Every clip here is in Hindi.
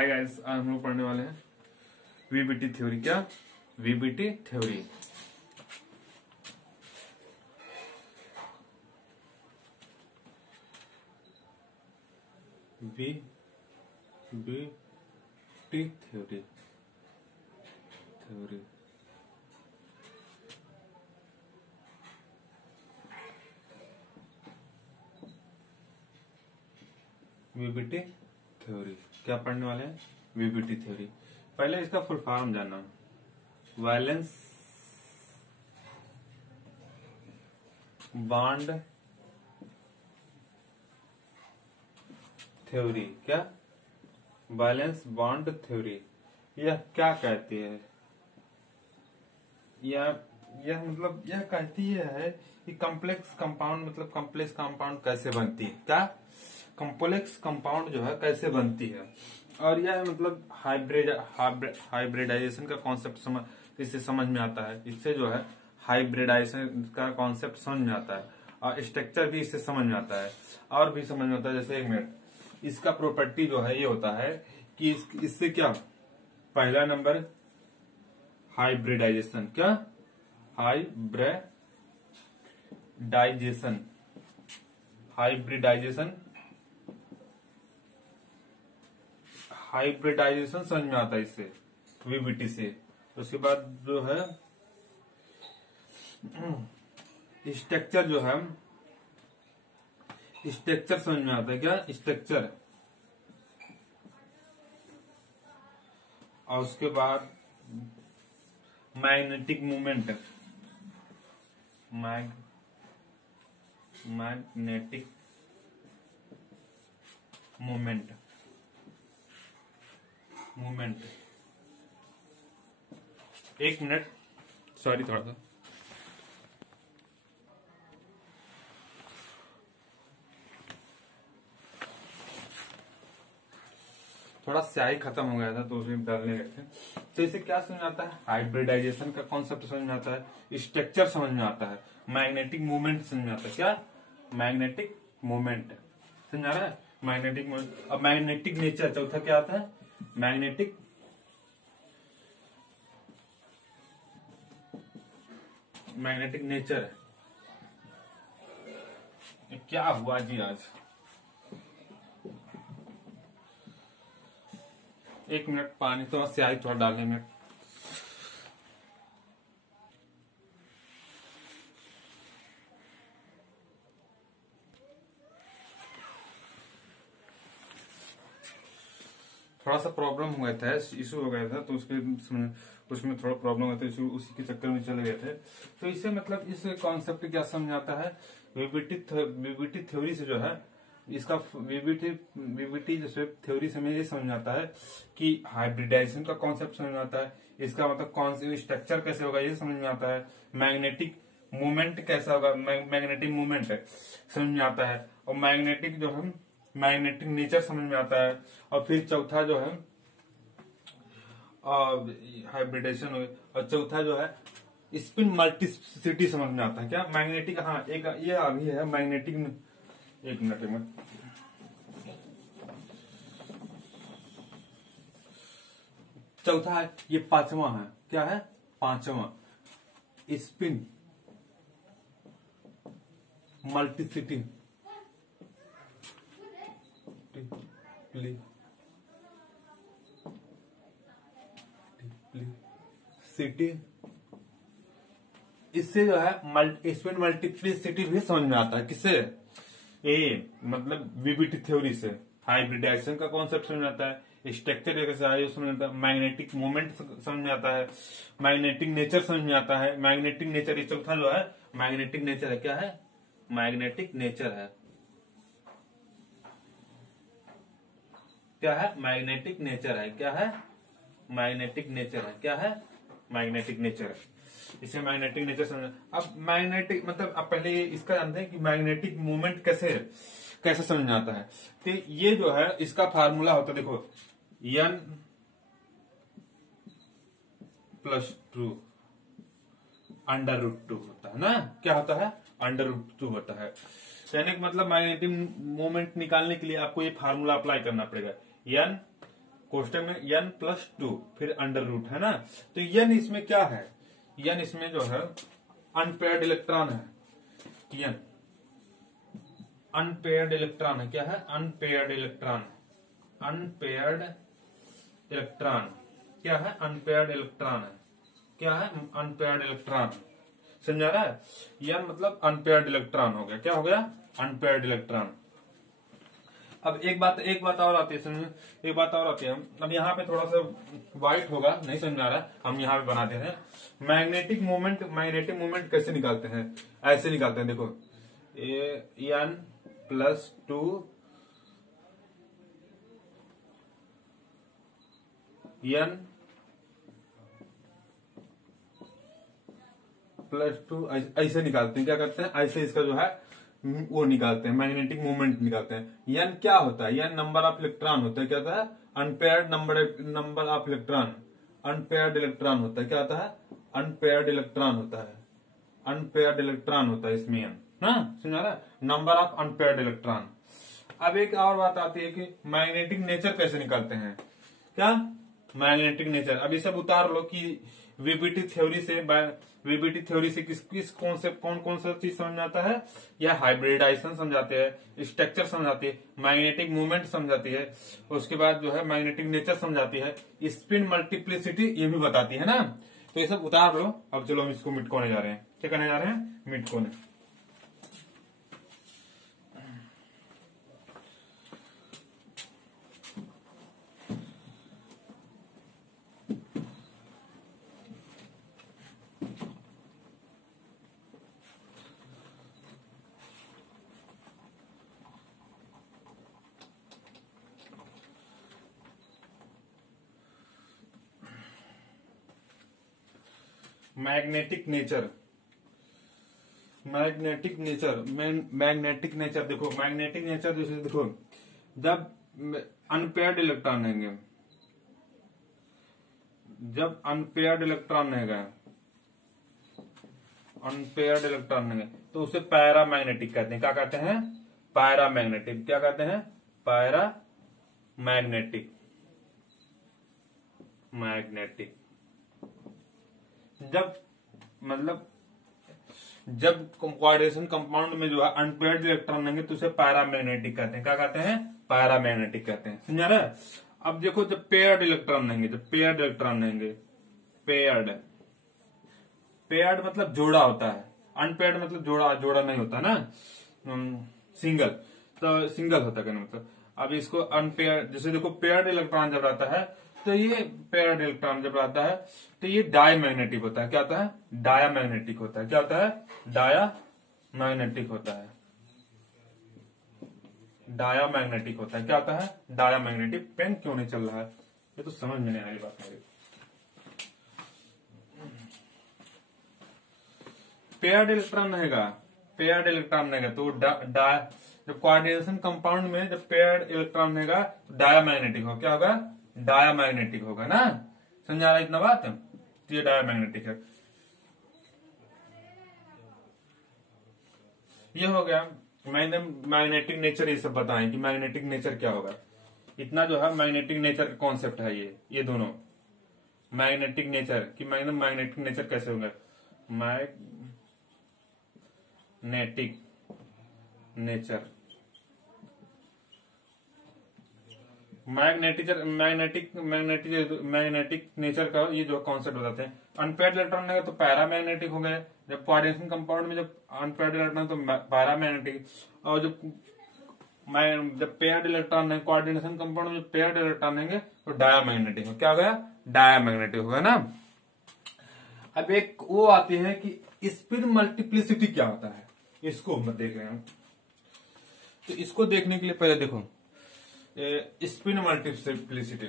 हाय गाइस, आज हम लोग पढ़ने वाले हैं वीबीटी थ्योरी। क्या VBT theory? VBT theory theory VBT theory क्या पढ़ने वाले हैं? VBT theory. पहले इसका फुल फॉर्म जानना। Valence bond theory. क्या वैलेंस बॉन्ड थ्योरी यह क्या कहती है? यह मतलब यह कहती है कि कॉम्प्लेक्स कंपाउंड मतलब कॉम्प्लेक्स कंपाउंड कैसे बनती है। क्या कॉम्प्लेक्स कंपाउंड जो है कैसे बनती है, और यह मतलब हाइब्रिडाइजेशन का कॉन्सेप्ट इससे समझ में आता है। इससे जो है हाइब्रिडाइजेशन का कॉन्सेप्ट समझ में आता है और स्ट्रक्चर भी इससे समझ में आता है और भी समझ में आता है। जैसे एक मिनट, इसका प्रॉपर्टी जो है ये होता है कि इससे क्या, पहला नंबर हाइब्रिडाइजेशन। क्या हाइब्रिडाइजेशन हाइब्रिडाइजेशन समझ में आता है इससे, वीबीटी से। उसके बाद जो है स्ट्रक्चर जो है स्ट्रक्चर समझ में आता है। क्या स्ट्रक्चर, और उसके बाद मैग्नेटिक मूवमेंट मैग्नेटिक मूवमेंट एक मिनट, सॉरी थोड़ा सा। थोड़ा स्याही खत्म हो गया था तो उसमें डालने गए थे। तो इसे क्या समझ में आता है? हाइब्रिडाइजेशन का कॉन्सेप्ट समझ में आता है, स्ट्रक्चर समझ में आता है, मैग्नेटिक मूवमेंट समझ में आता है। क्या मैग्नेटिक मूवमेंट समझ आ रहा है? Magnetic movement. अब मैग्नेटिक नेचर चौथा क्या आता है? Magnetic nature. क्या हुआ जी आज? एक मिनट, पानी तो स्याही थोड़ा डालने में। थोड़ा सा प्रॉब्लम हो गया था, इशू हो गया था, तो उसमें थोड़ा प्रॉब्लम हुआ था, उसी के चक्कर में चले गए थे। तो इससे मतलब इस कॉन्सेप्ट क्या समझ आता है? वीबीटी थ्योरी से जो है इसका वीबीटी जैसे थ्योरी से में ये समझ आता है कि हाइब्रिडाइजेशन का कॉन्सेप्ट समझ में आता है। इसका मतलब कौन सी स्ट्रक्चर कैसे होगा ये समझ में आता है। मैग्नेटिक मूवमेंट कैसा होगा, मैग्नेटिक मूवमेंट समझ में आता है। और मैग्नेटिक जो है मैग्नेटिक नेचर समझ में आता है। और फिर चौथा जो है हाइब्रिडेशन हो, और चौथा जो है स्पिन मल्टीप्लिसिटी समझ में आता है। क्या मैग्नेटिक, हाँ एक ये अभी है मैग्नेटिक। एक मिनट में चौथा है, ये पांचवा है। क्या है? पांचवा स्पिन मल्टीप्लिसिटी सिटी। इससे जो है स्पिन मल्टीप्लिसिटी भी समझ में आता है। किससे? मतलब वीबीटी थ्योरी से। हाइब्रिडाइजेशन का कॉन्सेप्ट समझ में आता है, स्ट्रक्चर कैसे आए समझ में आता है, मैग्नेटिक मूवमेंट समझ में आता है, मैग्नेटिक नेचर समझ में आता है। मैग्नेटिक नेचर ये चौथा जो है मैग्नेटिक नेचर है। क्या है? मैग्नेटिक नेचर है। क्या है? मैग्नेटिक नेचर है। क्या है? मैग्नेटिक नेचर है। क्या है? मैग्नेटिक नेचर है। इसे मैग्नेटिक नेचर समझ। अब मैग्नेटिक मतलब अब पहले इसका जानते हैं कि मैग्नेटिक मूवमेंट कैसे समझ में आता है। तो ये जो है इसका फार्मूला होता है, देखो n + 2 √2 होता है ना। क्या होता है? √2 होता है। यानी मतलब मैग्नेटिक मूवमेंट निकालने के लिए आपको ये फार्मूला अप्लाई करना पड़ेगा। n कोष्टक में n+2 फिर अंडर रूट है ना। तो n इसमें क्या है, n इसमें जो है अनपेयर्ड इलेक्ट्रॉन है। n अनपेयर्ड इलेक्ट्रॉन है, क्या है, अनपेयर्ड इलेक्ट्रॉन। अनपेयर्ड इलेक्ट्रॉन क्या है, अनपेयर्ड इलेक्ट्रॉन है, क्या है, अनपेयर्ड इलेक्ट्रॉन। समझा रहा है, n मतलब अनपेयर्ड इलेक्ट्रॉन हो गया, क्या हो गया, अनपेयर्ड इलेक्ट्रॉन। अब एक बात और आती है, समझ, एक बात और आती है। अब यहाँ पे थोड़ा सा व्हाइट होगा, नहीं समझ आ रहा, हम यहाँ पे बनाते हैं मैग्नेटिक मोमेंट कैसे निकालते हैं, ऐसे निकालते हैं, देखो n+2 n+2 ऐसे निकालते हैं, क्या करते हैं, ऐसे इसका जो है वो निकालते हैं, मैग्नेटिक मोमेंट निकालते हैं। n क्या होता है, n नंबर ऑफ इलेक्ट्रॉन होता है, क्या होता है, unpaired number of electron, unpaired electron होता है, क्या होता है, अनपेयर्ड इलेक्ट्रॉन होता है, अनपेयर्ड इलेक्ट्रॉन होता है इसमें n, ना, समझा रहा है, नंबर ऑफ अनपेयर्ड इलेक्ट्रॉन। अब एक और बात आती है कि मैग्नेटिक नेचर कैसे निकालते हैं, क्या, मैग्नेटिक नेचर। अब ये सब उतार लो कि वीबीटी थ्योरी से किस कौन सा चीज समझ में आता है, या हाइब्रिडाइजेशन समझाते हैं, स्ट्रक्चर समझाती है, मैग्नेटिक मूवमेंट समझाती है, उसके बाद जो है मैग्नेटिक नेचर समझाती है, स्पिन मल्टीप्लिसिटी ये भी बताती है ना। तो ये सब उतार लो। अब चलो हम इसको मिटकोने जा रहे हैं, क्या करने जा रहे हैं, मिटकोने। मैग्नेटिक नेचर देखो, मैग्नेटिक नेचर जैसे देखो, जब अनपेयर्ड इलेक्ट्रॉन रहेंगे, तो उसे पैरामैग्नेटिक कहते हैं, क्या कहते हैं, पैरामैग्नेटिक, क्या कहते हैं, पैरामैग्नेटिक, मैग्नेटिक। जब कोऑर्डिनेशन कंपाउंड में जो है अनपेयर्ड इलेक्ट्रॉन रहेंगे तो उसे पैरामैग्नेटिक कहते हैं, क्या कहते हैं, पैरामैग्नेटिक कहते हैं, समझा रहा है। अब देखो, जब पेयर्ड इलेक्ट्रॉन रहेंगे, पेयर्ड मतलब जोड़ा होता है, अनपेयर्ड मतलब जोड़ा नहीं होता ना, सिंगल, तो सिंगल होता है मतलब। अब इसको अनपेयर्ड, जैसे देखो पेयर्ड इलेक्ट्रॉन जब रहता है, तो ये पेयर्ड इलेक्ट्रॉन जब रहता है तो ये डायमैग्नेटिक होता है, क्या होता है, डायमैग्नेटिक होता है, क्या होता है, डायमैग्नेटिक होता है, डायमैग्नेटिक होता है, क्या होता है, डायमैग्नेटिक। पेन क्यों नहीं चल रहा है, ये तो समझ में नहीं आ रही बात मेरी। पेयर्ड इलेक्ट्रॉन रहेगा तो जब कोऑर्डिनेशन कंपाउंड में जब पेयर्ड इलेक्ट्रॉन रहेगा डायमैग्नेटिक हो, क्या होगा, डायमैग्नेटिक होगा ना, समझा रहा है इतना बात, तो ये डायमैग्नेटिक है। ये हो गया, मैंने मैग्नेटिक नेचर ये सब बताएं कि मैग्नेटिक नेचर क्या होगा। इतना जो है मैग्नेटिक नेचर का कॉन्सेप्ट है, ये दोनों मैग्नेटिक नेचर कि मैग्नेटिक नेचर कैसे होगा, मैग्नेटिक नेचर का ये जो कॉन्सेप्ट बताते हैं। अनपेयर्ड इलेक्ट्रॉन रहेगा तो पैरामैग्नेटिक हो गए, जब कोऑर्डिनेशन कंपाउंड में जब अनपेयर्ड इलेक्ट्रॉन तो पैरामैग्नेटिक, और जब पेयर्ड इलेक्ट्रॉन है कोऑर्डिनेशन कंपाउंड में पेयर्ड इलेक्ट्रॉन रहेंगे तो डायमैग्नेटिक हो, क्या हो गया, डायमैग्नेटिक होगा ना। अब एक वो आती है कि स्पिन मल्टीप्लिसिटी क्या होता है, इसको हम देख रहे हैं। तो इसको देखने के लिए पहले देखो स्पिन मल्टीप्लिसिटी,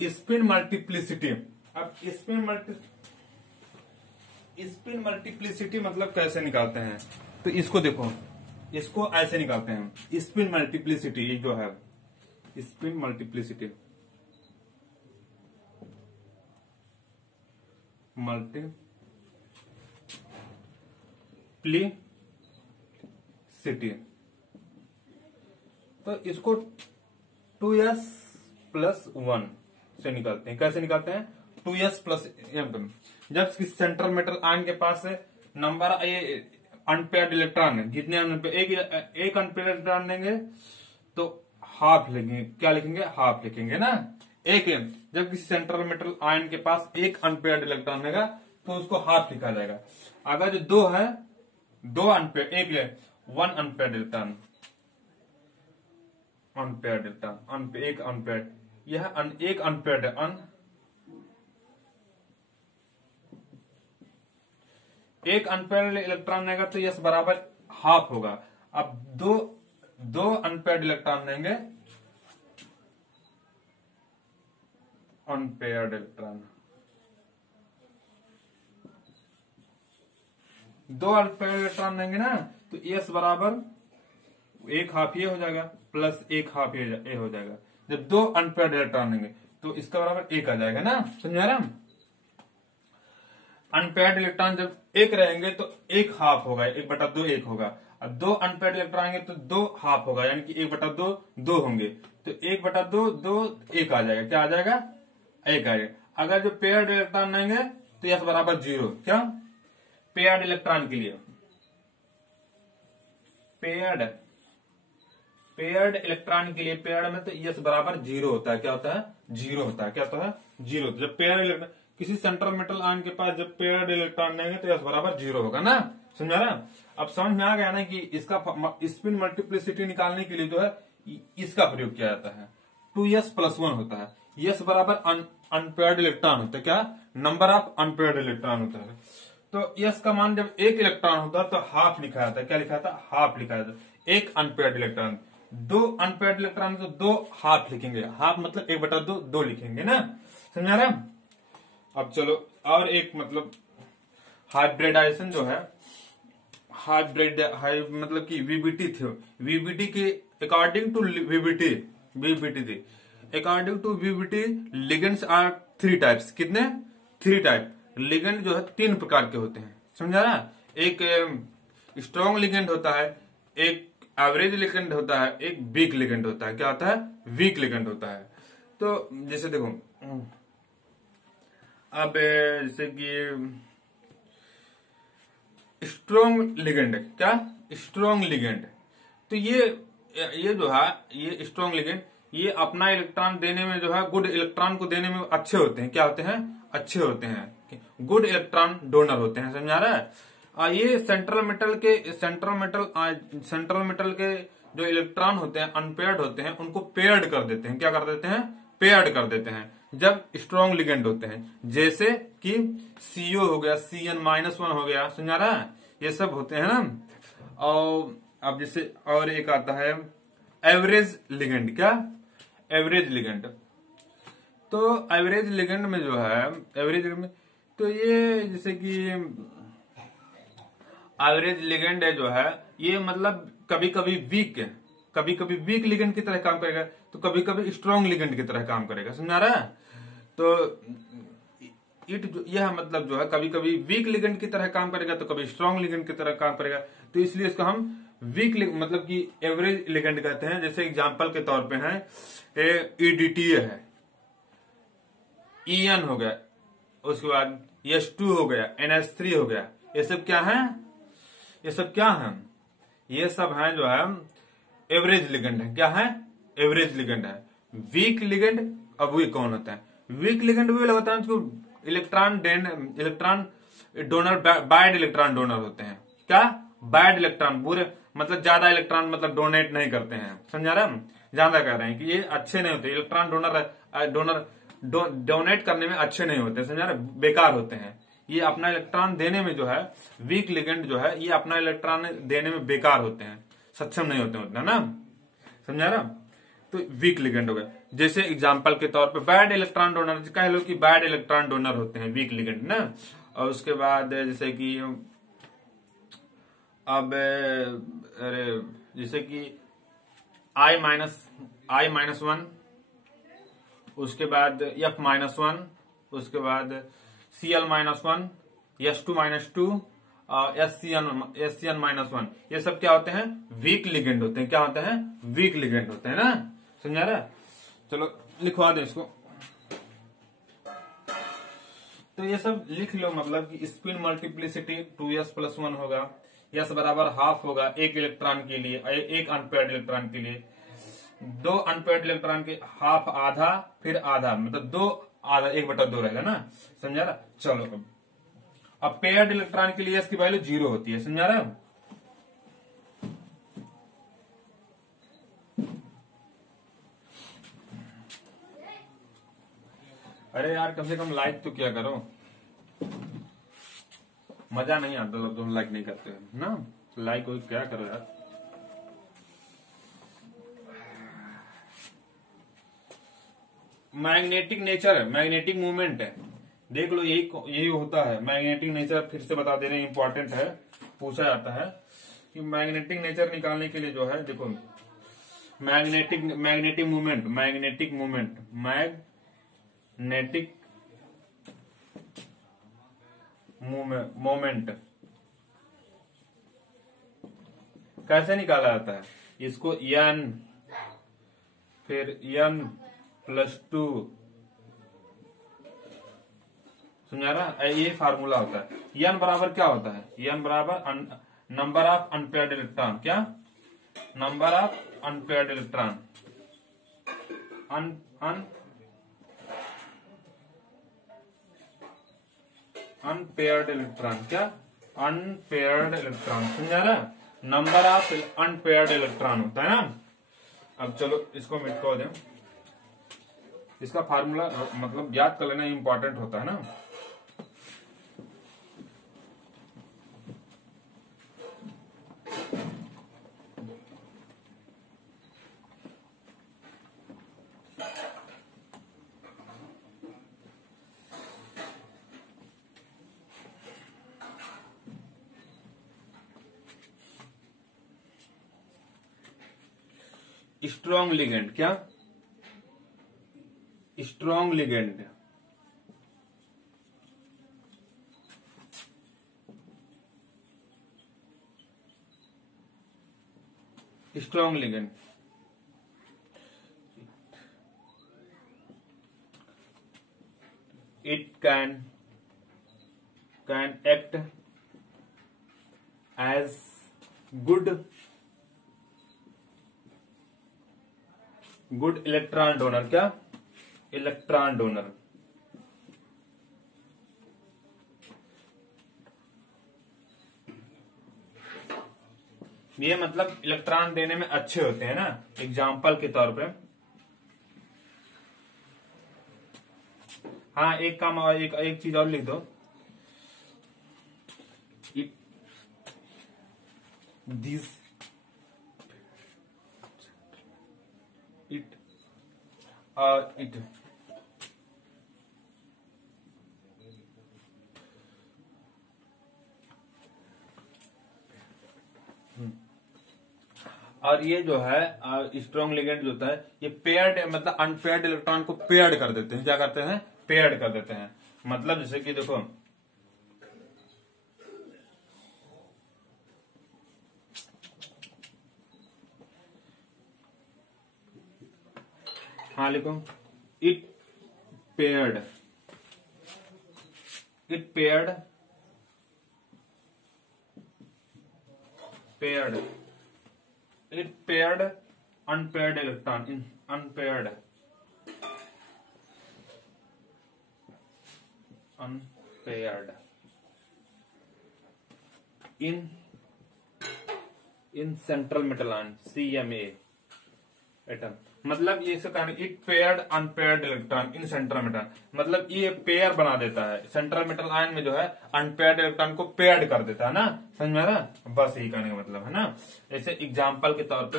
स्पिन मल्टीप्लिसिटी। अब स्पिन मल्टीप्लिसिटी मतलब कैसे निकालते हैं, तो इसको देखो, इसको ऐसे निकालते हैं। स्पिन मल्टीप्लिसिटी जो है, स्पिन मल्टीप्लिसिटी मल्टीप्लिसिटी। तो इसको 2s प्लस 1 से निकालते हैं। कैसे निकालते हैं? 2s प्लस जब सेंट्रल मेटल आयन के पास नंबर अनपेयर्ड इलेक्ट्रॉन है, जितने एक अनपेयर्ड इलेक्ट्रॉन लेंगे तो हाफ लिखेंगे। क्या लिखेंगे? हाफ लिखेंगे ना। एक जब किसी सेंट्रल मेटल आयन के पास एक अनपेयर्ड इलेक्ट्रॉन रहेगा तो उसको हाफ लिखा जाएगा। अगर जो दो है, दो unpaired, one unpaired electron, unpaired electron, एक अनपेयर्ड, यह एक अनपेयर्ड है, एक अनपेयर्ड इलेक्ट्रॉन रहेगा तो यस बराबर हाफ होगा। अब दो अनपेयर्ड इलेक्ट्रॉन लेंगे, अनपेयर्ड इलेक्ट्रॉन, दो अनपेयर्ड इलेक्ट्रॉन लेंगे ना तो एस बराबर एक हाफ ये हो जाएगा प्लस एक हाफ ये हो जाएगा। जब दो अनपेयर्ड इलेक्ट्रॉन लेंगे तो इसका बराबर एक आ जाएगा ना। समझा रहे हम? अनपेयर्ड इलेक्ट्रॉन जब एक रहेंगे तो एक हाफ होगा, 1/2 एक होगा। अब दो अनपेयर्ड इलेक्ट्रॉन आएंगे तो दो हाफ होगा, यानी कि 1/2 दो होंगे, तो 1/2 दो एक आ जाएगा। क्या आ जाएगा? एक आएगा। अगर जो पेयर्ड इलेक्ट्रॉन लेंगे तो यह बराबर 0। क्या? पेयर्ड इलेक्ट्रॉन के लिए, पेयर्ड इलेक्ट्रॉन के लिए, पेयर्ड में तो यस बराबर 0 होता है। क्या होता है? 0 होता है। क्या होता है? 0 होता है। जब पेयर्ड इलेक्ट्रॉन किसी सेंट्रल मेटल आयन के पास जब पेयर्ड इलेक्ट्रॉन लेंगे तो यस बराबर 0 होगा ना। समझा रहे? अब समझ में आ गया ना कि इसका स्पिन मल्टीप्लिसिटी निकालने के लिए जो है इसका प्रयोग किया जाता है। 2s प्लस 1 होता है। यस बराबर अनपेयर्ड इलेक्ट्रॉन होता है। क्या? नंबर ऑफ अनपेयर्ड इलेक्ट्रॉन होता है। तो यस का मान जब एक इलेक्ट्रॉन होता है तो हाफ लिखा जाता है। क्या लिखा जाता है? हाफ लिखा जाता है। एक अनपेयर्ड इलेक्ट्रॉन, दो अनपेयर्ड इलेक्ट्रॉन तो दो हाफ लिखेंगे। हाफ मतलब 1/2 दो लिखेंगे ना। समझा रहे? अब चलो और एक मतलब हाइब्रिडाइजेशन जो है, मतलब कि वीबीटी थे, वीबीटी के according to VBT according to VBT ligands are 3 types. कितने? 3 टाइप। लिगेंड जो है 3 प्रकार के होते हैं। समझा ना? एक स्ट्रॉन्ग लिगेंड होता है, एक एवरेज लिगेंड होता है, एक वीक लिगेंड होता है। क्या होता है? वीक लिगेंड होता है। तो जैसे देखो, अब जैसे कि स्ट्रॉन्ग लिगेंड, क्या? स्ट्रॉन्ग लिगेंड, तो ये जो है, ये स्ट्रॉन्ग लिगेंड, ये अपना इलेक्ट्रॉन देने में जो है, गुड इलेक्ट्रॉन को देने में अच्छे होते हैं। क्या होते हैं? अच्छे होते हैं, गुड इलेक्ट्रॉन डोनर होते हैं। समझा रहा है? ये सेंट्रल मेटल के जो इलेक्ट्रॉन होते हैं, अनपेयर्ड होते हैं, उनको पेयर्ड कर देते हैं। क्या कर देते हैं? पेयर्ड कर देते हैं जब स्ट्रॉन्ग लिगेंड होते हैं। जैसे कि CO हो गया, CN-1 हो गया। समझा रहा है? ये सब होते हैं ना। और अब जैसे और एक आता है एवरेज लिगेंड। क्या? Average ligand. तो एवरेज लिगेंड में जो है, एवरेज लिगेंड में तो ये जैसे कि एवरेज लिगेंड है जो है, ये मतलब कभी कभी वीक है, कभी कभी वीक लिगेंड की तरह काम करेगा, तो कभी कभी स्ट्रॉन्ग लिगेंड की तरह काम करेगा। समझा रहा है? तो यह मतलब जो है कभी कभी वीक लिगेंड की तरह काम करेगा तो कभी स्ट्रॉन्ग लिगेंड की तरह काम करेगा। तो इसलिए इसको हम वीक मतलब कि एवरेज लिगेंड कहते हैं। जैसे एग्जांपल के तौर पे है EDTA है, EN हो गया, उसके बाद S2 हो गया, NH3 हो गया। ये सब क्या है? ये सब क्या है? ये सब है जो है एवरेज लिगेंड है। क्या है? एवरेज लिगेंड है। वीक लिगेंड, अब वो कौन होता है? वीक लिगेंड वो होता है जो electron donor, bad electron donor होते हैं। क्या? बैड इलेक्ट्रॉन, बुरे मतलब ज्यादा इलेक्ट्रॉन मतलब डोनेट नहीं करते हैं। समझा रहे हम? ज्यादा कह रहे हैं कि ये अच्छे नहीं होते इलेक्ट्रॉन डोनर डोनेट करने में अच्छे नहीं होते। समझा रहे? बेकार होते हैं। ये अपना इलेक्ट्रॉन देने में जो है, वीक लिगेंड जो है, ये अपना इलेक्ट्रॉन देने में बेकार होते हैं, सक्षम नहीं होते उतना ना। समझा रहा? तो वीक लिगेंड हो गया। जैसे एग्जांपल के तौर पे बैड इलेक्ट्रॉन डोनर, कह लो कि बैड इलेक्ट्रॉन डोनर होते हैं वीक लिगेंड ना। और उसके बाद जैसे कि अब अरे जैसे कि I-1, उसके बाद F-1, उसके बाद Cl-1, S2-2, SCN-1, ये सब क्या होते हैं? वीक लिगेंड होते हैं। क्या होते हैं? वीक लिगेंड होते हैं ना। समझा रहा? चलो लिखवा दे इसको। तो ये सब लिख लो, मतलब कि स्पिन मल्टीप्लिसिटी 2s+1 होगा, s बराबर हाफ होगा एक इलेक्ट्रॉन के लिए, एक अनपेयर्ड इलेक्ट्रॉन के लिए। दो अनपेयर्ड इलेक्ट्रॉन के हाफ आधा, फिर आधा, मतलब दो आधा 1/2 रहेगा ना। समझा रहा? चलो अब पेयर्ड इलेक्ट्रॉन के लिए इसकी वैल्यू 0 होती है। समझा रहा? अरे यार कम से कम लाइक तो क्या करो, मजा नहीं आता जब तुम लाइक नहीं करते हो ना। लाइक कोई क्या करो यार। मैग्नेटिक नेचर है, मैग्नेटिक मूवमेंट है, देख लो यही होता है। मैग्नेटिक नेचर फिर से बता दे रहे हैं, इंपॉर्टेंट है, पूछा जाता है कि मैग्नेटिक नेचर निकालने के लिए जो है, देखो मैग्नेटिक मूवमेंट, मैग्नेटिक मोमेंट कैसे निकाला जाता है? इसको n फिर n+2, समझा रहा? ये फार्मूला होता है। n बराबर क्या होता है? n बराबर नंबर ऑफ अनपेयर्ड इलेक्ट्रॉन। क्या? Number of unpaired electron, unpaired electron. क्या? Unpaired electron. समझा रहा? नंबर ऑफ अनपेयर्ड इलेक्ट्रॉन होता है ना। अब चलो इसको मिटा दें, इसका फार्मूला मतलब याद कर लेना, इंपॉर्टेंट होता है ना। Strong ligand. क्या? Strong ligand, strong ligand it can act as good electron donor. क्या? Electron donor. ये मतलब इलेक्ट्रॉन देने में अच्छे होते हैं ना। एग्जाम्पल के तौर पे, हाँ एक काम और एक चीज और लिख दो, इट और ये जो है स्ट्रॉन्ग लिगेंड जो होता है, ये पेयर्ड मतलब अनपेयर्ड इलेक्ट्रॉन को पेयर्ड कर देते हैं। क्या करते हैं? पेयर्ड कर देते हैं। मतलब जैसे कि देखो, हाँ लिखो, it paired unpaired electron in unpaired in central metal ion CMA atom. मतलब ये कारण it paired unpaired electron in central metal, मतलब ये पेयर बना देता है। सेंट्रल मेटल आयन में जो है अनपेयर्ड इलेक्ट्रॉन को पेयर्ड कर देता है ना। समझ में आ रहा? बस यही कहने का मतलब है ना। जैसे एग्जांपल के तौर पे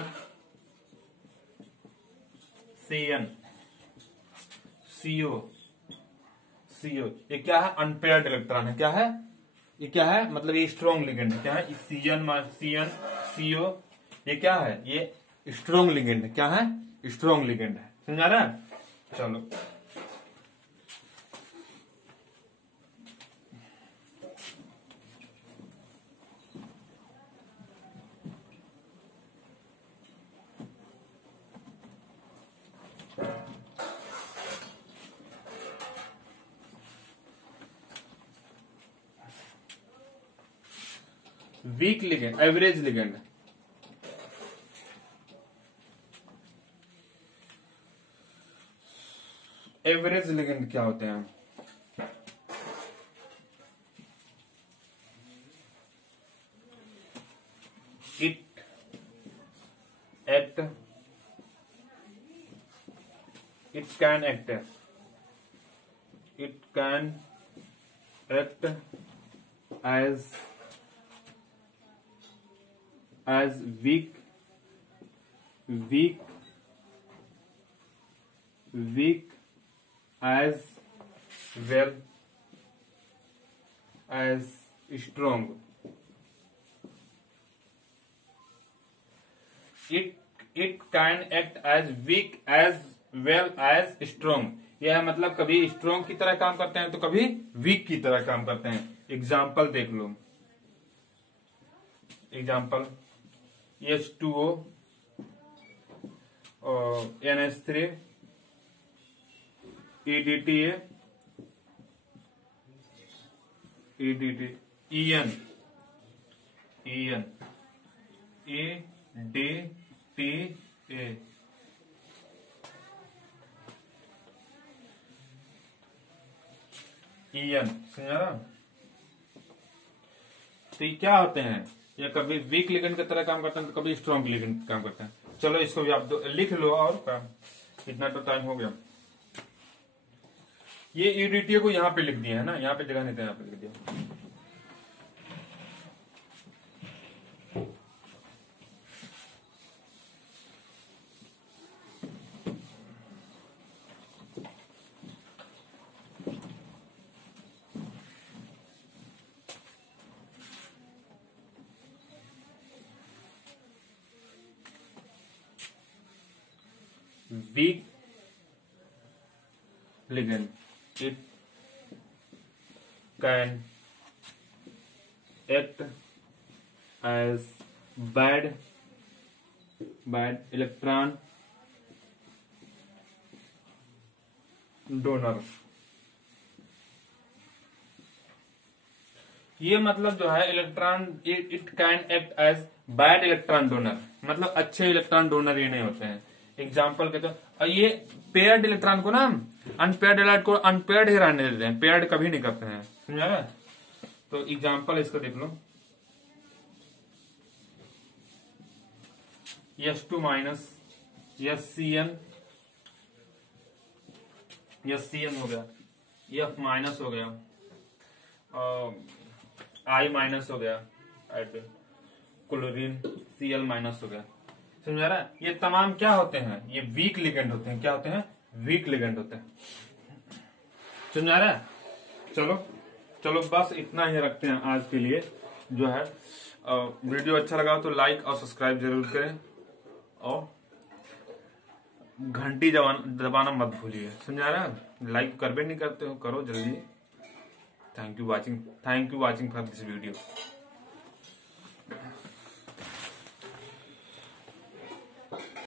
CN CO ये क्या है? अनपेयर्ड इलेक्ट्रॉन है। क्या है? ये क्या है? मतलब ये स्ट्रॉन्ग लिगेंड है। क्या है? CN CO ये क्या है? ये स्ट्रॉन्ग लिगेंड है। क्या है? स्ट्रॉन्ग लिगेंड है। समझा रहा है? चलो week ligand, average ligand. Average ligand क्या होते हैं? It act, it can act, it can act as weak as well as strong. It can act as weak as well as strong. यह मतलब कभी स्ट्रोंग की तरह काम करते हैं तो कभी वीक की तरह काम करते हैं। एग्जाम्पल देख लो, example H2O, NH3, EDTA, EN, EDTA। समझा ना? तो ये क्या होते हैं? ये कभी वीक लिगेंड की तरह काम करते हैं तो कभी स्ट्रॉन्ग लिगेंड काम करते हैं। चलो इसको भी आप लिख लो, और काम इतना तो टाइम हो गया। ये ईडीटीए को यहाँ पे लिख दिया है ना, यहाँ पे जगह नहीं था, यहाँ पे लिख दिया। Weak ligand, it can act as bad electron donor। ये मतलब जो है electron, it can act as bad electron donor, मतलब अच्छे इलेक्ट्रॉन डोनर ये नहीं होते हैं। एग्जाम्पल के तो ये पेयर्ड इलेक्ट्रॉन को ना अनपेयर्ड इलेक्ट्रॉन को अनपेयर्ड ही रहने देते हैं, पेयर्ड कभी नहीं करते हैं। समझा ना? तो एग्जाम्पल इसका देख लो, S2 माइनस, SCN हो गया, F माइनस हो गया, I माइनस हो गया, क्लोरीन Cl माइनस हो गया। समझा रहा है? ये तमाम क्या होते हैं? ये वीक लिगेंड होते हैं। क्या होते हैं? वीक लिगेंड होते हैं। समझा रहा है? चलो चलो बस इतना ही रखते हैं आज के लिए। जो है वीडियो अच्छा लगा तो लाइक और सब्सक्राइब जरूर करें, और घंटी दबाना मत भूलिए। समझा रहा है? लाइक कर भी नहीं करते हो, करो जल्दी। Thank you watching for this video.